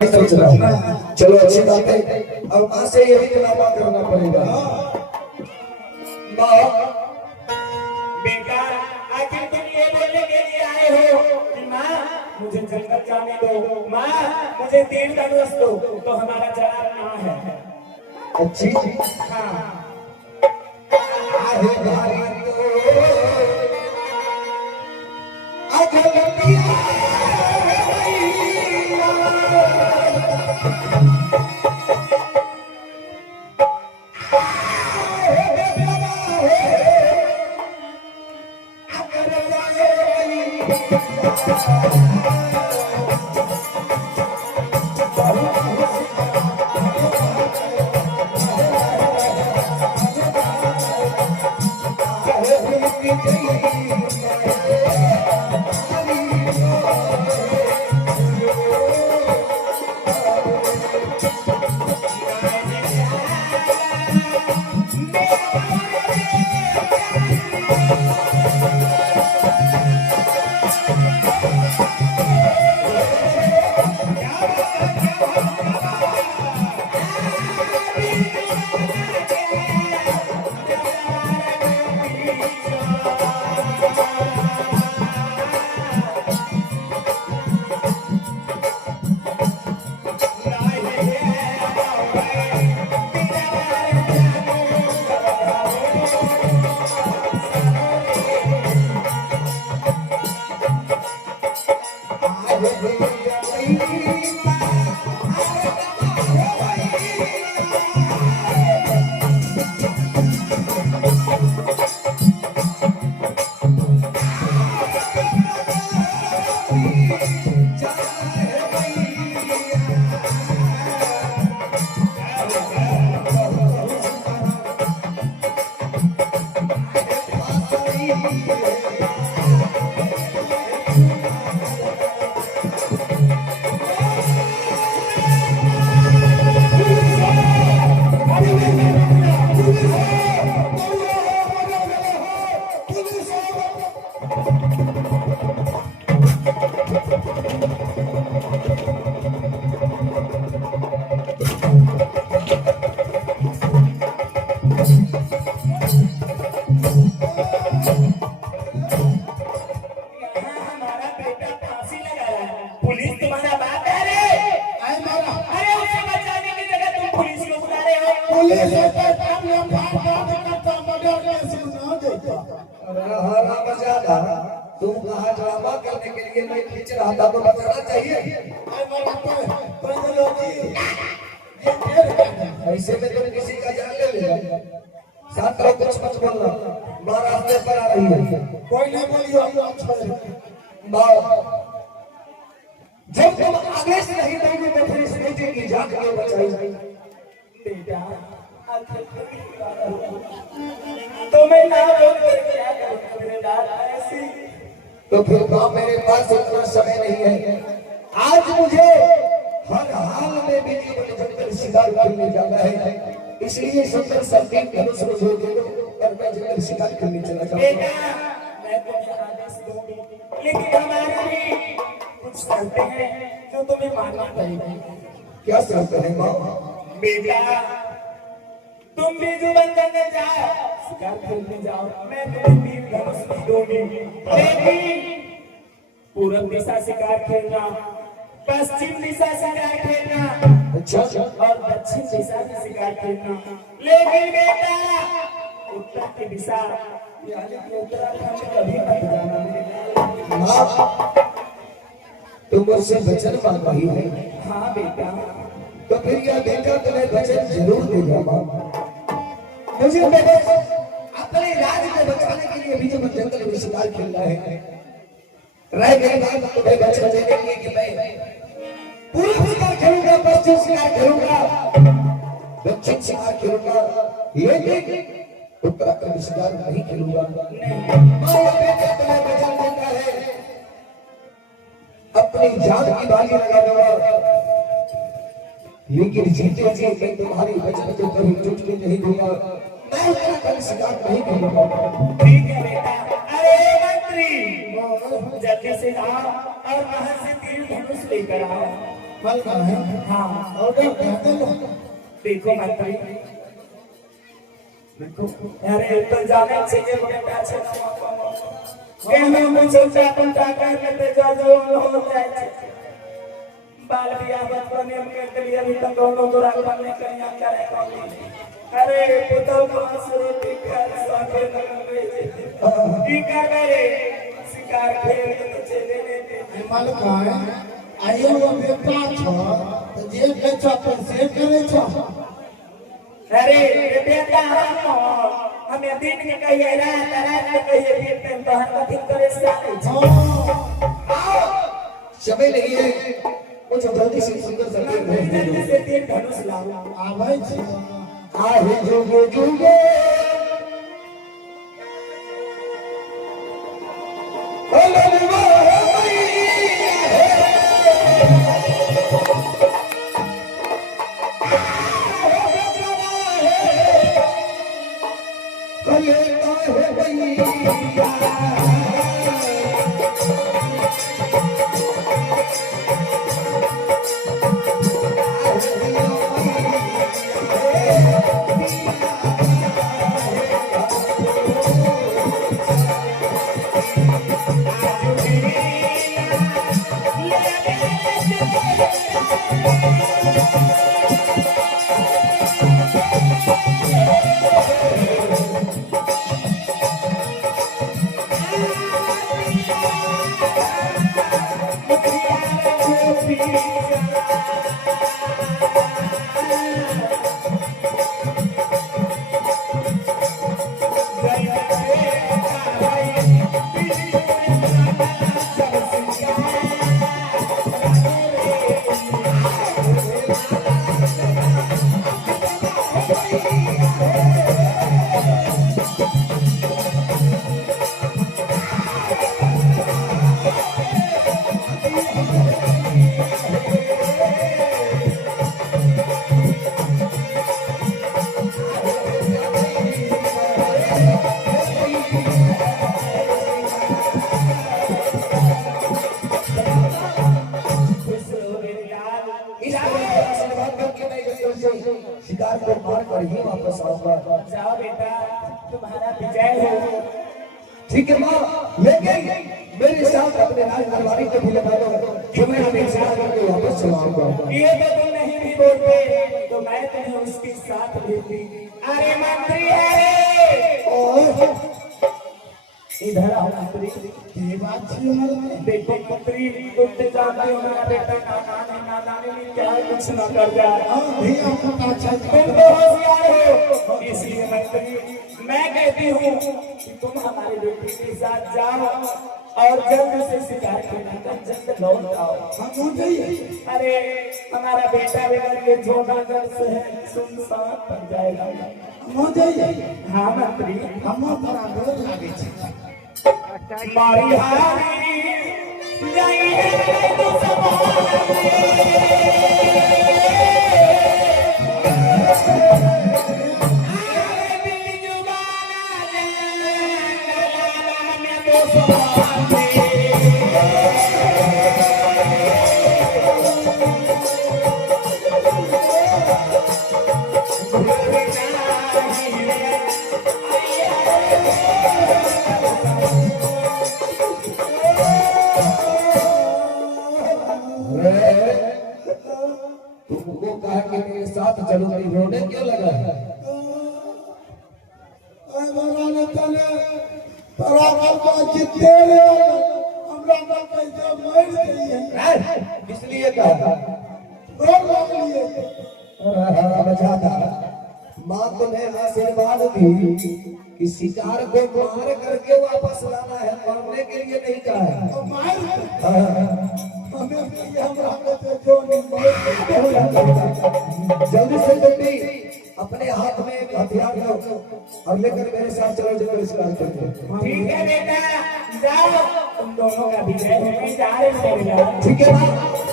सोच रहा हूँ। चलो अच्छी बात है। अब माँ से यही जवाब करना पड़ेगा। माँ बेटा, आखिर तुम ये बोलने के लिए आए हो कि माँ मुझे जंगल जाने दो, माँ मुझे तीर धनुष दो, तो हमारा जवाब ना है। अच्छी हाँ, आहे भारी तो अजलिया हमारा बेटा फांसी लगा रहा है। पुलिस तुम्हारा बाप है रे? अरे उसे बचाने की जगह तुम पुलिस को बुला रहे हो। हरा मजादा तुम कहाँ ड्रामा करने के लिए मैं खींच रहा था तो बताना चाहिए। ऐसे में तुम किसी का जान ले लेगा। साथ रहो, कुछ मत बोलना। माँ रास्ते पर आ रही है। कोई नहीं बोलियो। माँ जब तुम आगे से नहीं दोगे तो फिर इस बेटे की जान क्यों बचाई? बेटा, तो मैं ना बोल कर क्या करूं मेरे दादा ऐसी? तो फिर माँ मेरे पास इतना समय नहीं है। आज मुझे हर हाल में बिजली वाले जंगल शिकार करने जाना है। इसलिए सुंदर संदीप धनुष को जोड़ दो और मैं जंगल शिकार करने चला जाऊंगा। बेटा, मैं तुम्हें आदेश दूंगी, लेकिन हमारी भी कुछ शर्तें हैं जो तुम्हें मानना पड़ेगी। क्या शर्त है माँ? बेटा, तुम भी जुबन जंगल जाओ, शिकार खेलने जाओ, मैं तुम्हें तीर धनुष भी दूंगी, लेकिन पूरब दिशा शिकार खेलना, पश्चिम दिशा शिकार खेलना अच्छा और दक्षिण दिशा में शिकार खेलना। लेकिन बेटा, उत्तर की दिशा यानी कि उत्तराखंड कभी मत जाना बेटा। माँ तुम मुझसे वचन मांग रही है। हाँ बेटा, तो फिर यह बेटा तुम्हें वचन जरूर देगा माँ। मुझे मेरे अपने राज्य को बचाने के लिए भी जब जंगल में शिकार खेलना है, रह गई बात तुम्हें वचन देने के लिए कि मैं पूर्व शिकार खेलूंगा, पश्चिम शिकार खेलूंगा, दक्षिण शिकार खेलूंगा, लेकिन उत्तराखंड शिकार नहीं खेलूंगा। माँ यह बेटा तुम्हें वचन देता है, अपनी जान की बाजी लगा दूंगा, लेकिन जीते जी मैं तुम्हारी वचन को कभी टूटने नहीं दूंगा। मैं उत्तराखंड शिकार नहीं करूंगा। ठीक है बेटा। अरे मंत्री, जल्दी से आओ और वहां से तीर धनुष लेकर आओ। फल का है। हाँ ऑर्डर कहते हैं। देखो मंत्री, देखो अरे तो जाने चाहिए बड़े पैसे कहना मुझे सोचा अपन टाका करते जा जो हो जाए बाल बियाह बचपन में के लिए अभी तक दोनों तो रात में कहीं करे अरे पुतौ को शुरू कर साथे लगे की कर रे शिकार खेल तो चले ने फल का है। आयो वो बेटा छ तो जे बेच अपन से करे छ। अरे बेटा हमें दिन के कहिए रात के कहिए दिन में तो हम कथि करे साले आओ समय नहीं है कुछ जल्दी से सुंदर जल्दी से तीर धनुष लाओ आवे छी आहे जुगे जुगे बोलबा शिकार को मार कर ही वापस आऊंगा। जाओ बेटा तुम्हारा विजय हो। ठीक है माँ, लेकिन मेरे साथ अपने राज दरबारी को भी लगा दो कि मैं हमें साथ करके वापस चला आऊंगा। ये तो तुम नहीं भी बोलते तो मैं तुम्हें उसके साथ भेजती। अरे मंत्री है इधर आओ मंत्री। ये बात थी हमारे देखो मंत्री तुम तो जानते हो मेरा बेटा नादानी में क्या कुछ न कर जाए। भैया पता अच्छा तुम तो होशियार हो इसलिए मंत्री मैं कहती हूँ कि तुम हमारे बेटे के साथ जाओ और जल्द से शिकार करने का जल्द लौट आओ। हम हो जाइए। अरे हमारा बेटा अगर ये छोटा घर से है सुनसान बन जाएगा। हम हो जाइए। हाँ मंत्री हम बड़ा डर लागे छे। मारी हारी जाई है तो तुमको कहा कि मेरे साथ चलो नहीं रोने क्यों लगा है? इसलिए कहा बचा था माँ तुम्हें आशीर्वाद दी कि शिकार को मार करके वापस लाना है, मारने के लिए नहीं कहा है। जल्दी से जल्दी अपने हाथ में एक हथियार लो और लेकर मेरे साथ चलो जल्दी शिकार करते। ठीक है बेटा जाओ तुम दोनों का विजय होने जा रहे हो बेटा। ठीक है ना,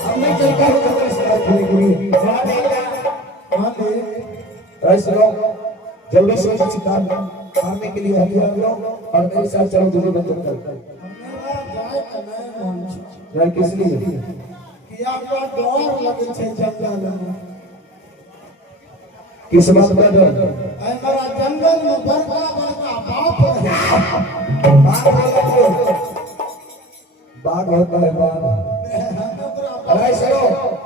अब मैं चलता हूँ जल्दी शिकार करने के लिए। जा बेटा ऐसे लो जल्दी से शिकार मारने के लिए हथियार लो और मेरे साथ चलो जल्दी बंद कर। किस लिए किया का डर लगे छे जंगल में। किस बात का डर? हमारा जंगल में बड़का बड़का बाप रहे। बाघ होता है बाघ। अरे सुनो,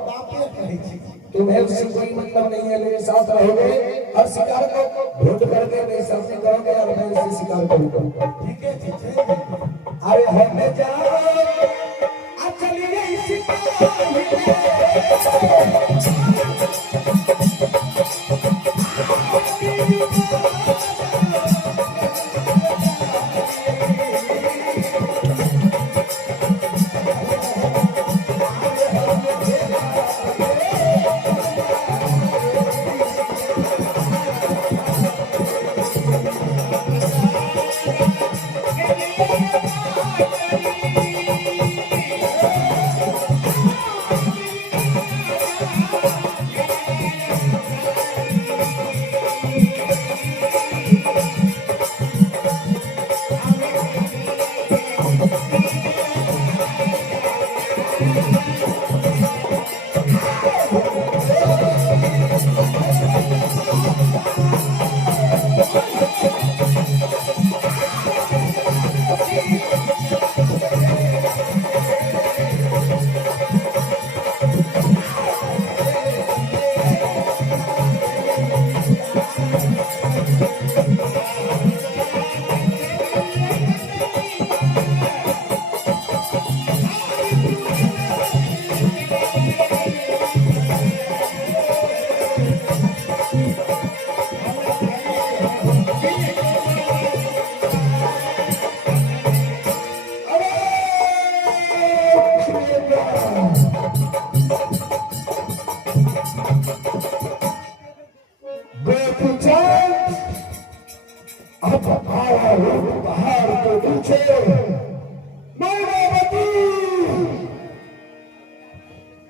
बापे कहे छी। तुम्हें उससे कोई मतलब नहीं है, मेरे साथ रहोगे और शिकार को ढूंढ करके मेरे सामने करोगे और मैं उससे शिकार करूंगा। ठीक है ठीक है। अरे हमें जाओ अब चलिए शिकार पहाड़ के पीछे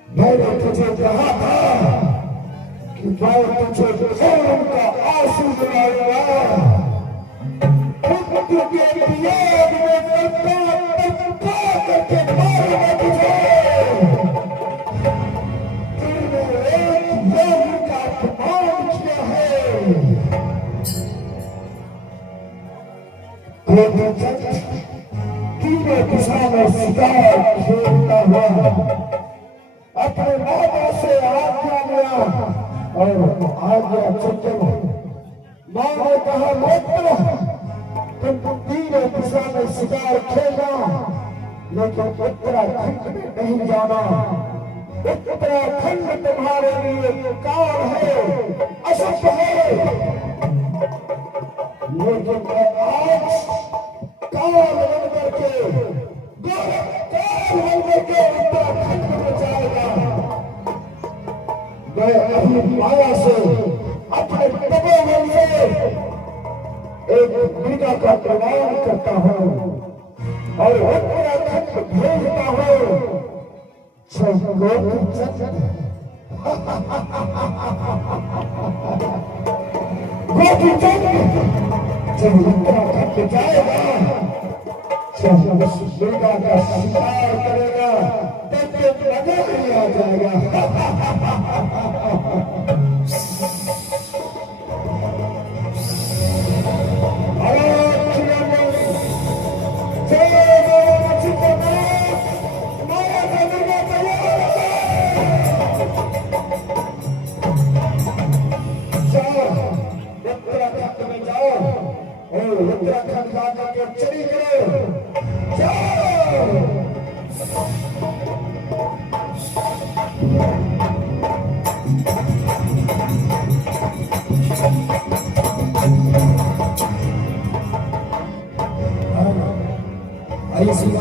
मैंने तुझे कहा था कि मैं तुझे खून का आंसू दिलाऊंगा। मृत्यु के पियाद में तड़पा करके मारूंगा तुझे। तूने एक यज्ञ का अपमान किया है। तीनों दिशा में शिकार खेलता हुआ अपने माता से आज्ञा लिया और आज्ञा चुके मां ने कहा मित्र तुम तीनों दिशा में शिकार खेलना, लेकिन उत्तराखंड में नहीं जाना। उत्तराखंड तुम्हारे लिए काल है, अशुभ है। लेकिन मैं आज काल बन करके उत्तराखंड में जाएगा। मैं अपनी माया से अपने तपोबल से एक मृगा का प्रमाण करता हूँ और उत्तराखंड भेजता हूँ। गोपी चंद जब उत्तराखंड जाएगा, जब उस मृगा का शिकार करेगा, तब मजा नहीं आ जाएगा। उत्तराखंड में जाओ और उत्तराखंड जाकर के चली करो। जाओ अरे सिंह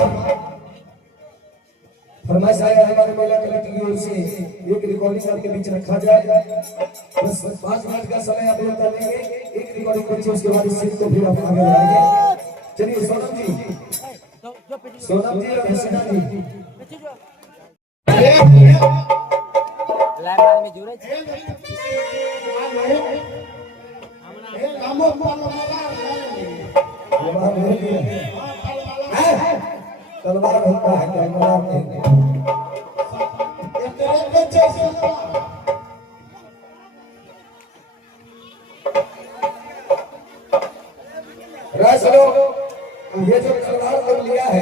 फरमाइश आया हमारे मेला कमेटी की ओर से एक रिकॉर्डिंग आपके बीच रखा जाए। बस 5 मिनट का समय आप लेकर लेंगे, एक रिकॉर्डिंग बच्चे उसके बाद इस सीट को फिर आप आगे बढ़ाएंगे। चलिए सोनम जी और हसीना जी लाइन में जुड़े छे तलवार होता है, कैसे सुना रासलो ये जो तलवार तुम लिया है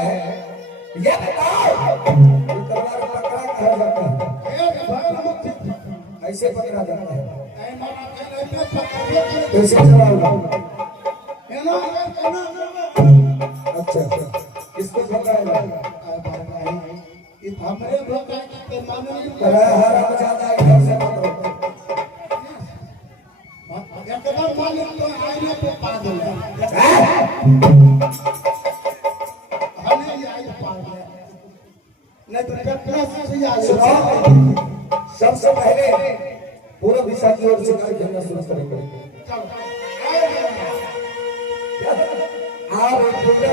ये बताओ ये तलवार पकड़ा कहाँ जाता है ए भगवान मुक्ति ऐसे पकड़ा जाता है ऐ मारा के नहीं पकड़ कैसे चलाऊंगा है ना अच्छा किसको पकड़ाएगा ये हमरे भोका के माने कराया हारा मचाता है घर से पकड़ो एकदम मालिक तो आईने पे पागल है हमें ये आई पागल है नहीं तो पेपरा से ही आई सबसे पहले पूरा दिशा की ओर से कार्य करना शुरू करेंगे आप पूरा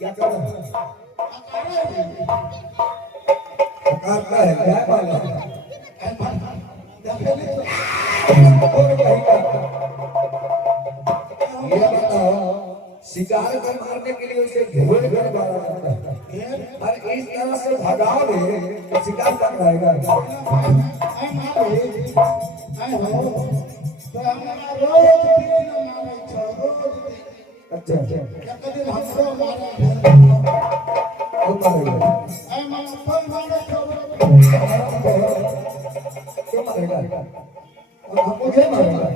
क्या कर रहा है काटता है क्या वाला और कहीं का ये बताओ शिकार को मारने के लिए उसे घेर कर मारा जाता है और इस तरह से भगाओगे तो शिकार कर रहेगा अच्छा क्यों मारेगा और हमको ये मारेगा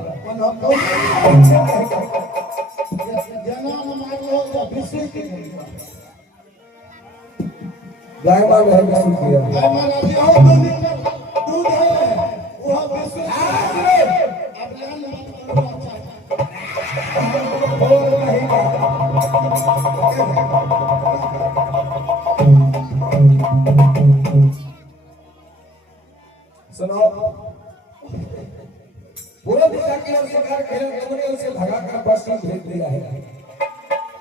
गाय मार घर में सुन किया सुनो पूरा दिशा की ओर शिकार खेल तुमने उसे भगा कर पश्चिम भेज दिया है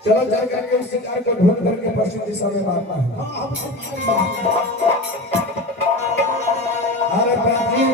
चलो जा करके उस शिकार को ढूंढ करके पश्चिम दिशा में मारना है हर प्राचीन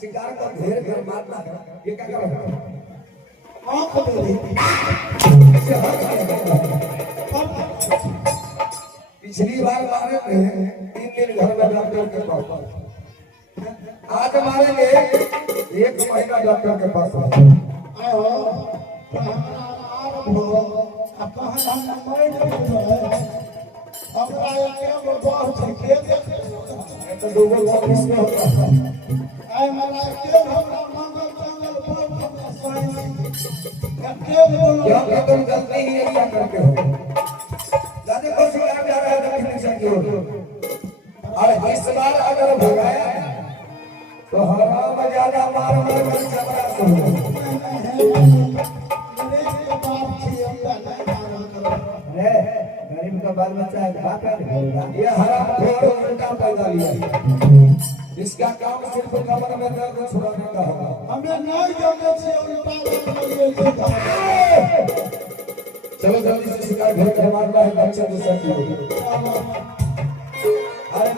शिकार को घेर घेर मारना है ये क्या करोगे पिछली बार मारे थे 3 दिन घर में डॉक्टर के पास आज मारेंगे 1 महीना डॉक्टर के पास हमरा एके गो बहुत के तो दोगो वापस में होता है आई मला के हमरा मंगल चंगल बहुत हमरा साईं एके गो क्या तुम गलती ही ऐसा करते हो दादी को शिकार जा रहा है दक्षिण दिशा की ओर और इस बार अगर भगाया तो हराम ज्यादा मार मार कर चमड़ा सुन मेरे के बाप थी हमरा नहीं मारा करो है गरीब का बाल बच्चा है बाप है ये हराम खोर उल्टा पैदा लिया इसका काम सिर्फ कमर में दर्द छुड़ाने का होगा हमें नहीं जाने से उल्टा बोलिए चलो जल्दी से शिकार घर कर मारना है दक्षिण दिशा की ओर अरे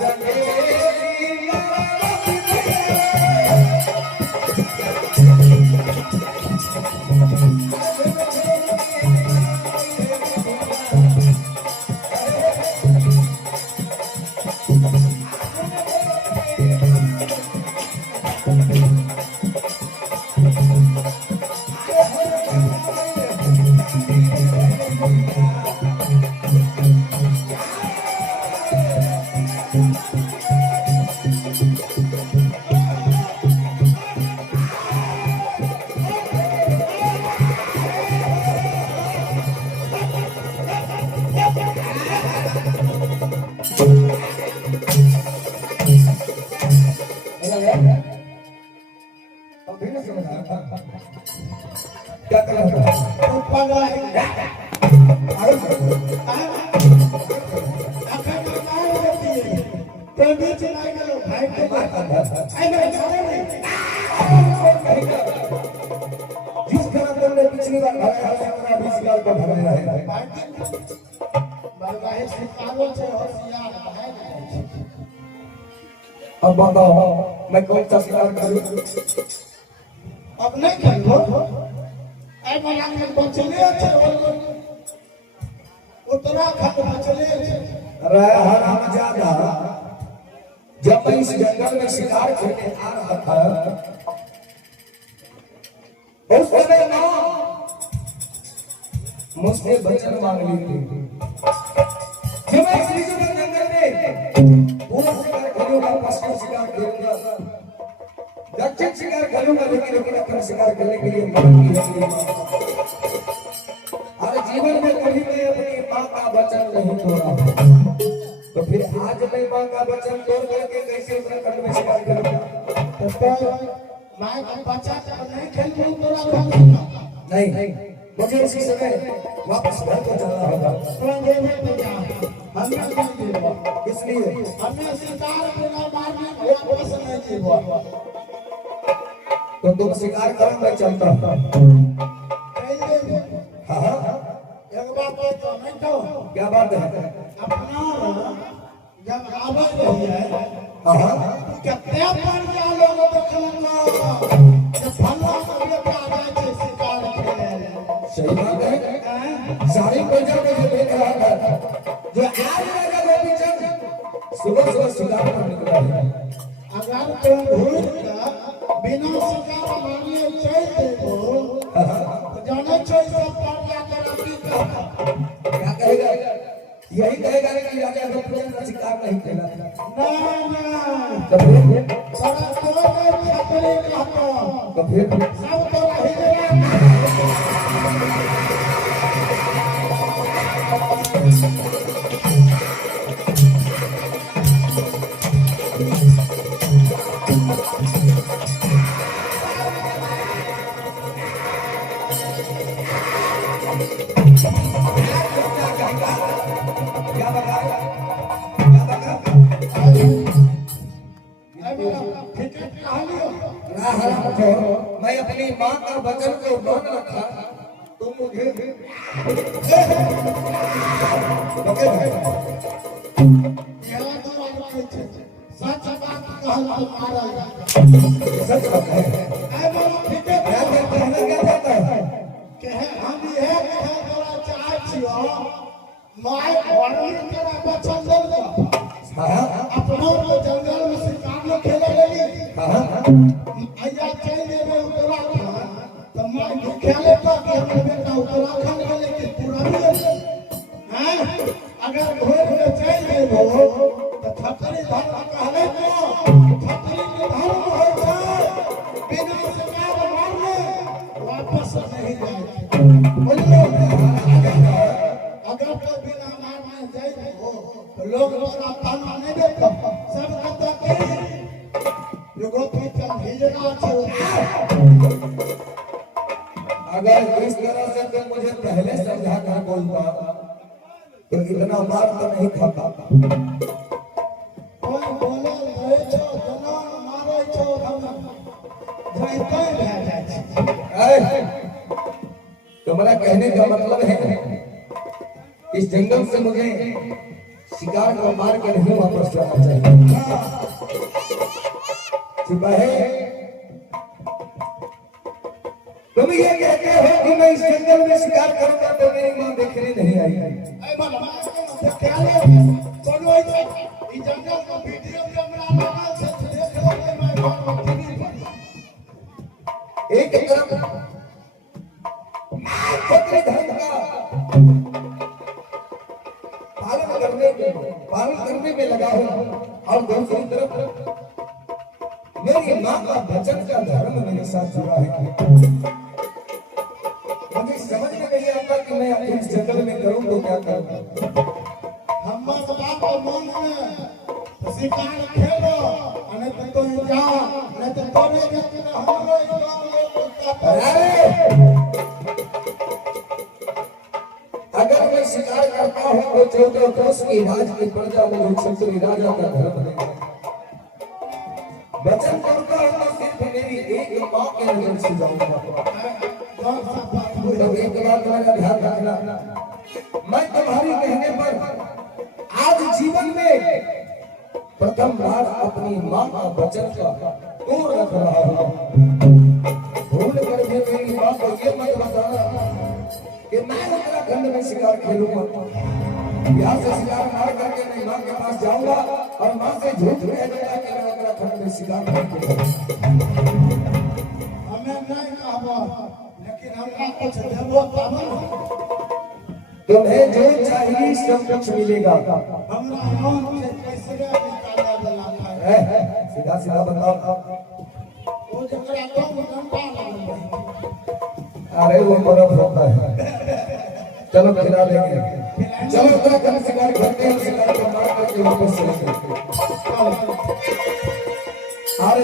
क्या कर रहा है पागल है अरे तो बीच में गलो भाई को आई मैं जाने नहीं जिस तरह तुमने पिछली बार भगाया है अपना भी शिकार को भगाया है बरगाहे से पागल से होशियार है अब बताओ मैं कौन सा शिकार करूं अब नहीं करो आई मला के बचले अच्छे उत्तराखंड बचले अरे हराम ज्यादा जब मैं इस जंगल में शिकार करने आ रहा था उस समय ना मुझसे वचन मांग ली थी जब मैं इस जंगल में पूरा शिकार करूंगा पश्चिम शिकार करूंगा दक्षिण शिकार करूंगा लेकिन अपना शिकार करने के लिए मन की है हर जीवन में कभी मैं अपनी मां का वचन नहीं तोड़ा तो फिर आज मैं मां का वचन तोड़ करके कैसे उत्तराखंड में शिकार करूंगा मां का बच्चा नहीं खेल नहीं मुझे उसी समय वापस घर को जाना होगा इसलिए हमें शिकार बिना मारने वापस नहीं जीवा तो तुम शिकार करो मैं चलता हूँ हाँ एक बात तो नहीं तो क्या बात है अपना जब आवे रही है हाँ कितने पर जा लोग देखलना जब फल्ला को बेटा आए थे शिकार खेले सही बात है सारी प्रजा मुझे देख रहा था जो आज राजा गोपीचंद सुबह सुबह शिकार पर निकला है अगर तुम भूल का बिना शिकार मानिए चल देखो जाने चाहिए सब पर जाकर अपनी क्या कहेगा यही कहेगा कि राजा गोपीचंद का शिकार नहीं खेला ना तो फिर बड़ा तो खतरे कहता तो फिर सब तो रही गया क्या बताया मैं अपनी माँ का वचन को मान रखा तुम मुझे सच बात कहल तुम्हारा सच बात है क्या चाहता है हम ये कहे तोरा चाहे छियो माय घोड़ी तेरा बचन दल अपनो तो जंगल में शिकार में खेले लेली आया चल देवे उत्तराखंड तो माय खेले तो के हम बेटा उत्तराखंड में लेके पूरा नहीं है अगर घोड़ में खतरे के धर्म हो जाए बिना शिकार मारने वापस नहीं जाए। बोलिए अगर तो बिना मारने जाए तो लोग लोग ताना नहीं देते सब कहता कि लोगों की हिजना चाहिए। अगर इस तरह से तुम मुझे पहले समझा कर बोलता तो इतना मार तो नहीं खाता। कोई बोले गए छो जनान मारे छो हम जाइते रह जाए। तुम्हारा कहने का मतलब है इस जंगल से मुझे शिकार को मार कर नहीं वापस जाना चाहिए। सिपाही तुम ये कहते हो कि मैं इस जंगल में शिकार करूंगा तो मेरी मां देखने नहीं आई। ए बाबा क्या ले कोनो ई जंगल का वीडियो कैमरा लगा से देख लो मैं टीवी पर एक तरफ खतरे धर्म का पालन करने में लगा हूं और दूसरी तरफ मेरी मां का वचन का धर्म मेरे साथ जुड़ा है। मुझे समझ में नहीं आता कि मैं इस जंगल में करूं तो क्या करूं। हमार बाप और मन में शिकार खेलो अने तो जा नहीं तो तोरे के हम अगर मैं शिकार करता हूं तो 14 कोस की राज की प्रजा मुझे क्षत्रिय राजा का धर्म देगा। वचन करता हूं तो सिर्फ मेरी एक मां के नजर से जाऊंगा। तो एक बात मेरा ध्यान रखना, मैं तुम्हारी कहने पर आज जीवन में प्रथम बार अपनी मां का वचन का तोड़ रख रहा हूं। भूल कर भी मेरी मां को ये मत बताना कि मैं उत्तराखंड में शिकार खेलूंगा। यहाँ से शिकार मार करके मैं मां के पास जाऊंगा और मां से झूठ कह दूंगा कि मैं उत्तराखंड में शिकार नहीं खेलूंगा। हमें नहीं कहबो लेकिन हमरा कुछ देबो तब तुम्हें जो चाहिए सब कुछ मिलेगा। हमरा नाम से कैसे निकाला वाला है सीधा सीधा बताओ। वो जकरा कम घंटा लगल अरे वो बर्फ होता है। चलो खिला देंगे। चलो उत्तराखंड शिकार करते हैं, शिकार को मार करके वापस चलेंगे। अरे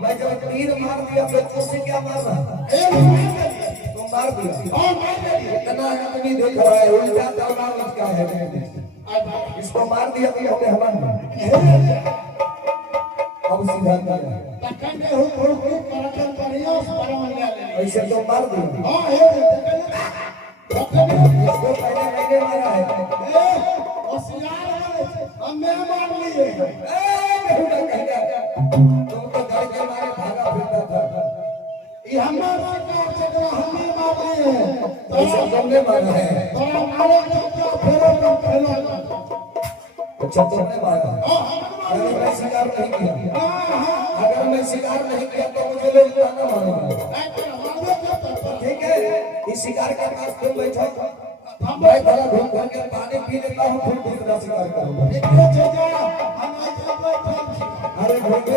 मैं जब तीर मार दिया फिर तुझसे क्या मारना? तुम मार दिया। इतना आदमी देख रहा है, उल्टा दौड़ा लटका है। इसको मार दिया तो अपने हवन में। अब सीधा ऐसे तो मार दो। हाँ है इसको पहले मैंने मारा है। होशियार है हमें मार लिए तुम तो डर के मारे भागा फिरता था। ये हमारे शिकार चक्र हमें मार लिए ऐसे तुमने मारा है। तोरा मारे तो क्या फेरो तो खेलो अच्छा तुमने मारा। अगर मैं शिकार नहीं किया, अगर मैं शिकार नहीं किया तो मुझे लोग ताना मारेंगे। ठीक है, इस शिकार के पास तुम बैठो, मैं थोड़ा घूम घूम के पानी पी लेता हूँ, फिर दूसरा शिकार करूँगा। अरे घूमे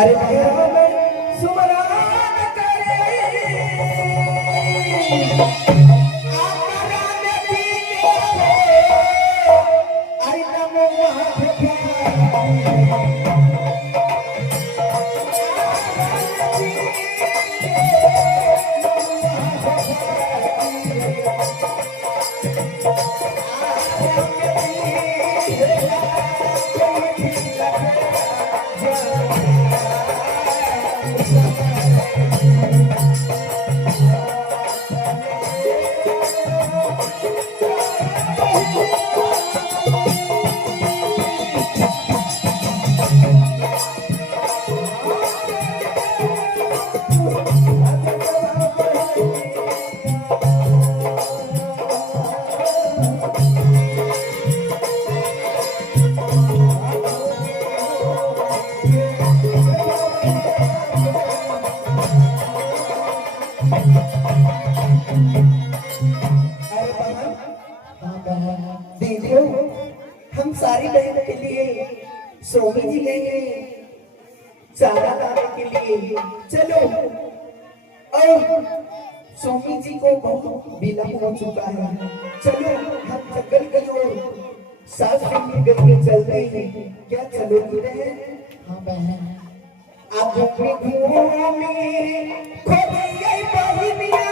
अरे सुमरान करे अरे नमो देखो हम सारी बहनों के लिए सोमी जी गए हैं चारा लाने के लिए। चलो और सोमी जी को बहुत विलम्ब हो चुका है, चलो हम जंगल की ओर सास करके चलते हैं। क्या चलो गिरे? हाँ बहन आप घूमे खोलिए बहिनिया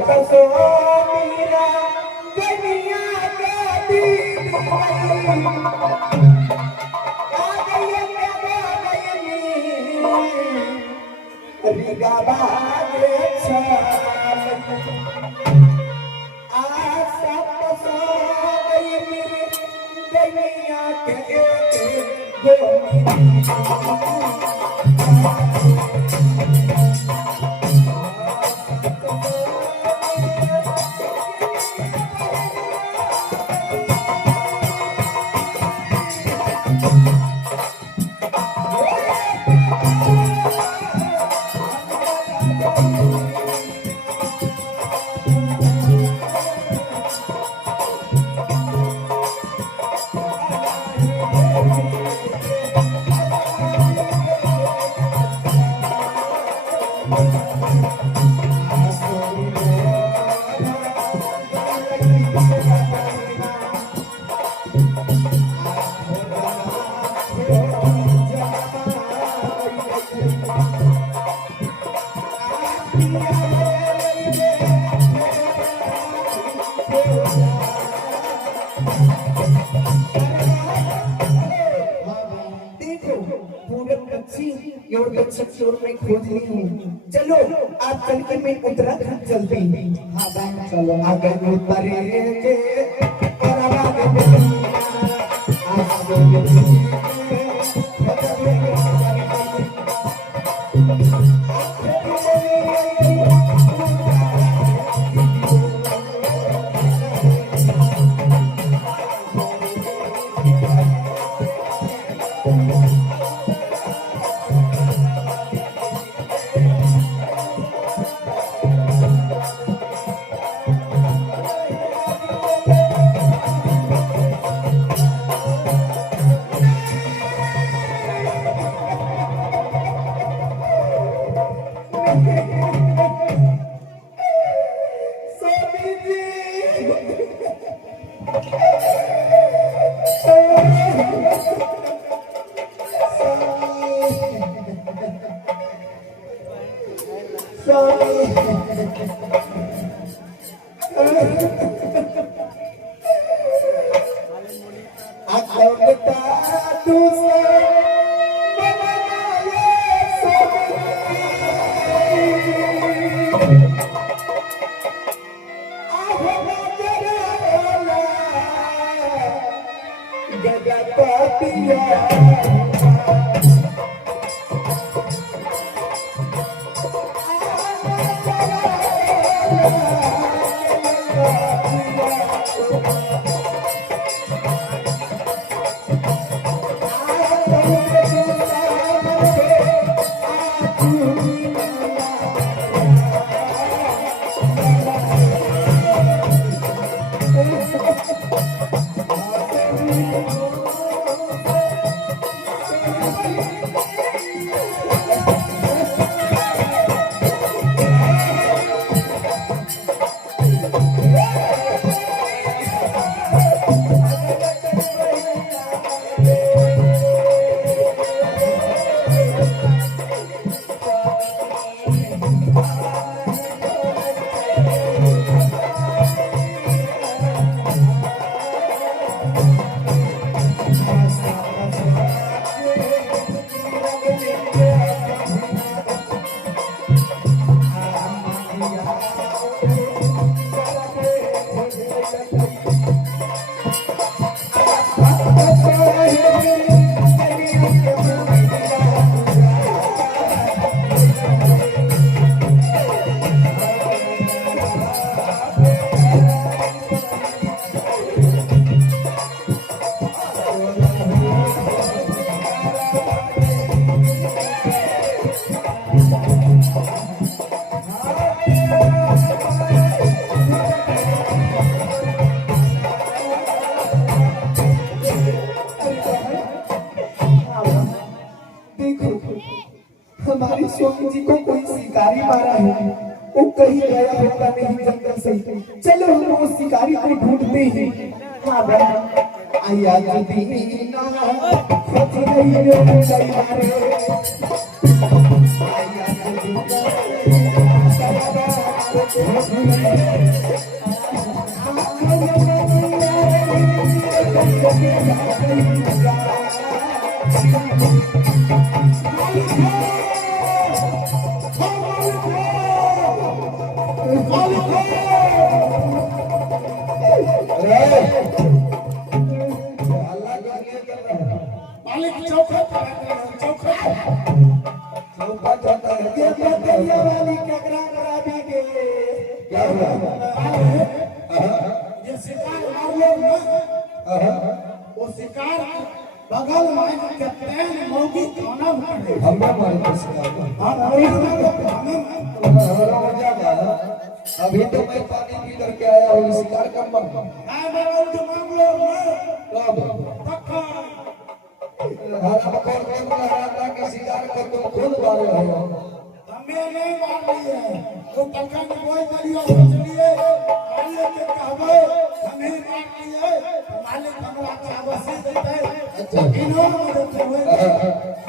सो मीरा दुनिया के दीदी आ गई रिगा बागे छाल आ सब सो गई मेरी दुनिया के मैं खोज ली हूँ। चलो आप चल के मैं उत्तराखंड चलती। हाँ बैंक चलो आगे उतरे के हमारी स्वामी जी को कोई शिकारी मारा है, वो कहीं गया होगा नहीं जंगल से। चलो हम वो शिकारी को ढूंढते हैं। हाँ बहन आया दीना खोज रही रे मारे आया दीना मालिक चौखट चौखट चौका जाता है ये बदरिया वाली ककरा खराबी के क्या हुआ ये शिकार मार लो ना वो शिकार बगल में कप्तान मौगी खाना पड़े हमें मारे शिकार अभी तो मैं पानी पी करके आया हूँ शिकार कब मांगा के शिकार को तुम खुद मारे हो हमें नहीं मार रही है वो टक्का में कोई करियो सोचलिए मालिक के कहबे हमें मार रही है मालिक हमरा चावसी देते अच्छा इनो मदद होए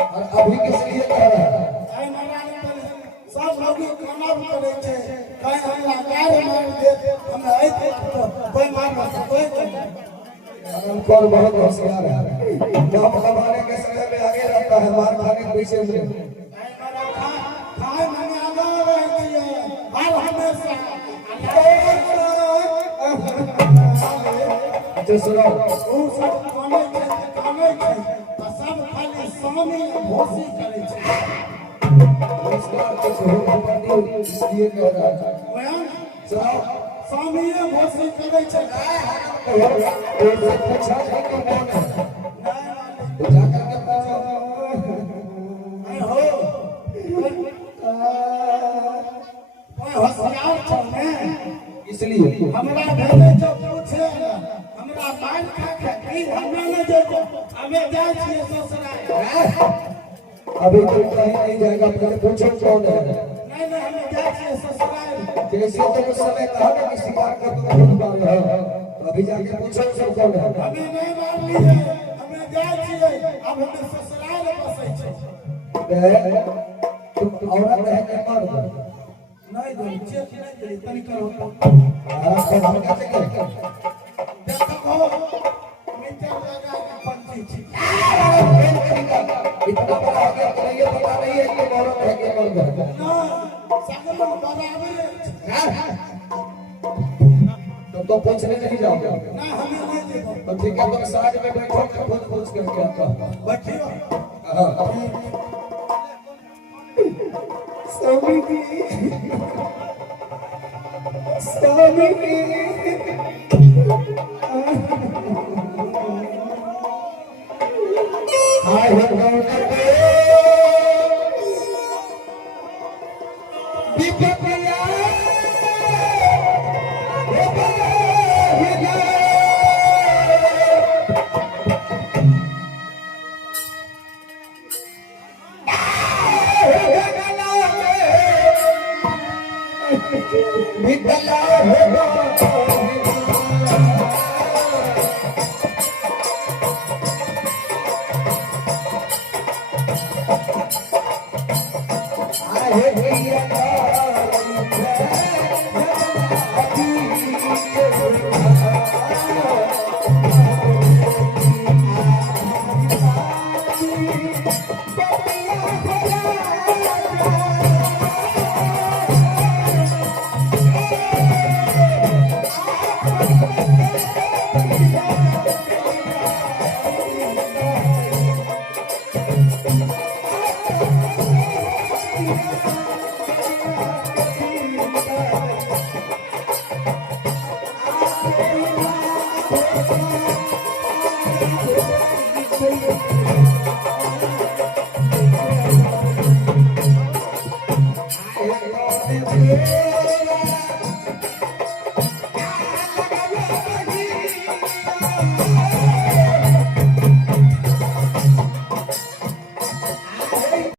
और अभी किस लिए कह रहा है आई महाराज सब लोग खाना करे छे कहीं हमरा गार मार दे हम आई तो कोई मार कोई कौन बहुत होशियार है बाप हमारे के समय में आगे रहता है मार खाने के पीछे में खाए मैंने आगा रहती है हर हमेशा अच्छा सुनो वो सब खाने के सब खाली स्वामी भोसी करे छे इसका कुछ हो इसलिए कह रहा है सुनो स्वामी भोसी करे छे तो पूछा है कि कौन है तो जाकर के पूछो हो कोई होशियार छो ने इसलिए हमरा भेले जो पूछे हमरा बाल खा के हमरा ने जो हमें जाय छिए ससुराल अभी तो कहीं नहीं जाएगा पहले पूछो कौन है नहीं हमें जाय छिए ससुराल जैसे तो उस समय कहा ना कि शिकार का तुम खुद मार रहे हो तो अभी जाके पूछो सब कौन है हमें नहीं मार लिए हमें जाय छिए अब हमें ससुराल बसै छै तुम औरत है कि मर्द नहीं दो चेक नहीं दे तनी करो तो हम क्या करें देखो मीटर लगा के पंची छी इतना बड़ा हो गया तो ये पता नहीं है कि औरत है कि मर्द है ना सगल बराबर है तो पूछने नहीं जाओगे ना हमें नहीं देखो तो ठीक है तुम साथ में बैठो खुद पूछ करके आता बैठियो हाँ स्वामी की हाय हो विपत्तिया Yeah.